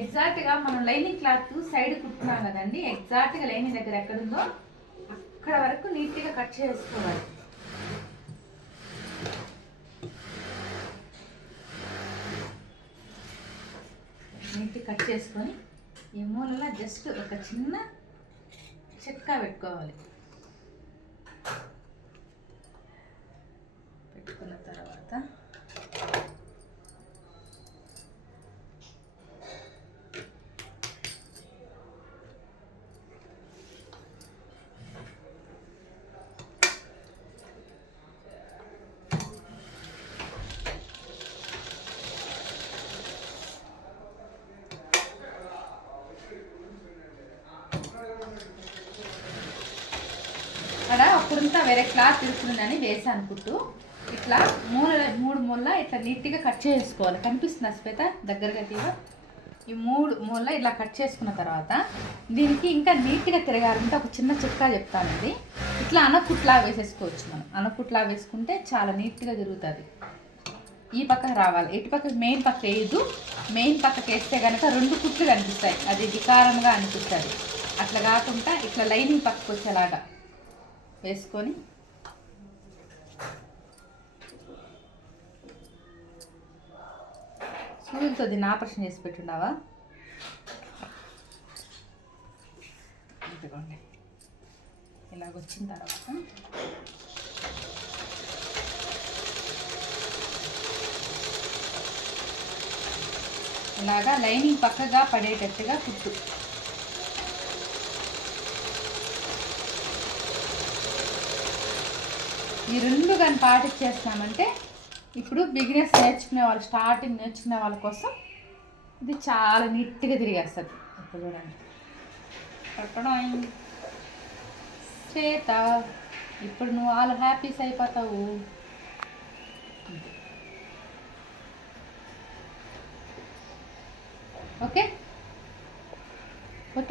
ఎగ్జాక్ట్గా మనం lining cloth side కుట్టున్నాం కదండి, ఎగ్జాక్ట్గా లైనింగ్ దగ్గర ఎక్కడుందో అక్కడ వరకు నీట్గా కట్ చేసుకోవాలి. నీట్గా కట్ చేసుకొని ఈ మూలలో జస్ట్ ఒక చిన్న చెక్క పెట్టుకోవాలి. పెట్టుకున్న తర్వాత అక్కడ అప్పుడంతా వేరే క్లాత్ తిరుగుతుందని వేసాను కుట్టు. ఇట్లా మూడు మూల ఇట్లా నీట్గా కట్ చేసుకోవాలి. కనిపిస్తుంది శ్వేత దగ్గరగా తీగ. ఈ మూడు మూల ఇట్లా కట్ చేసుకున్న తర్వాత దీనికి ఇంకా నీట్గా తిరగాలంటే ఒక చిన్న చిట్కా చెప్తానండి. ఇట్లా అనకుట్లా వేసేసుకోవచ్చు. మనం అనకుట్లా వేసుకుంటే చాలా నీట్గా తిరుగుతుంది. ఈ పక్కకు రావాలి, ఇటు పక్క మెయిన్ పక్క వేయదు. మెయిన్ పక్కకి వేస్తే కనుక 2 కుట్లు కనిపిస్తాయి, అది వికారంగా అనిపిస్తుంది. అట్లా కాకుండా ఇట్లా లైనింగ్ పక్కకు వచ్చేలాగా వేసుకొని సూదులతో దీన్ని ఆపరేషన్ చేసి పెట్టుండవా. ఇదిగోండి, ఇలాగొచ్చిన తర్వాత ఇలాగా లైనింగ్ పక్కగా పడేటట్టుగా కుట్టు. ఈ 2 కానీ పాటించేస్తామంటే ఇప్పుడు బిగినర్స్ నేర్చుకునే వాళ్ళు, స్టార్టింగ్ నేర్చుకునే వాళ్ళ కోసం ఇది చాలా నీట్గా తిరిగేస్తుంది. ఇప్పుడు చూడండి పెట్టడం శ్వేత, ఇప్పుడు నువ్వు వాళ్ళు హ్యాపీస్ అయిపోతావు. Okay okay.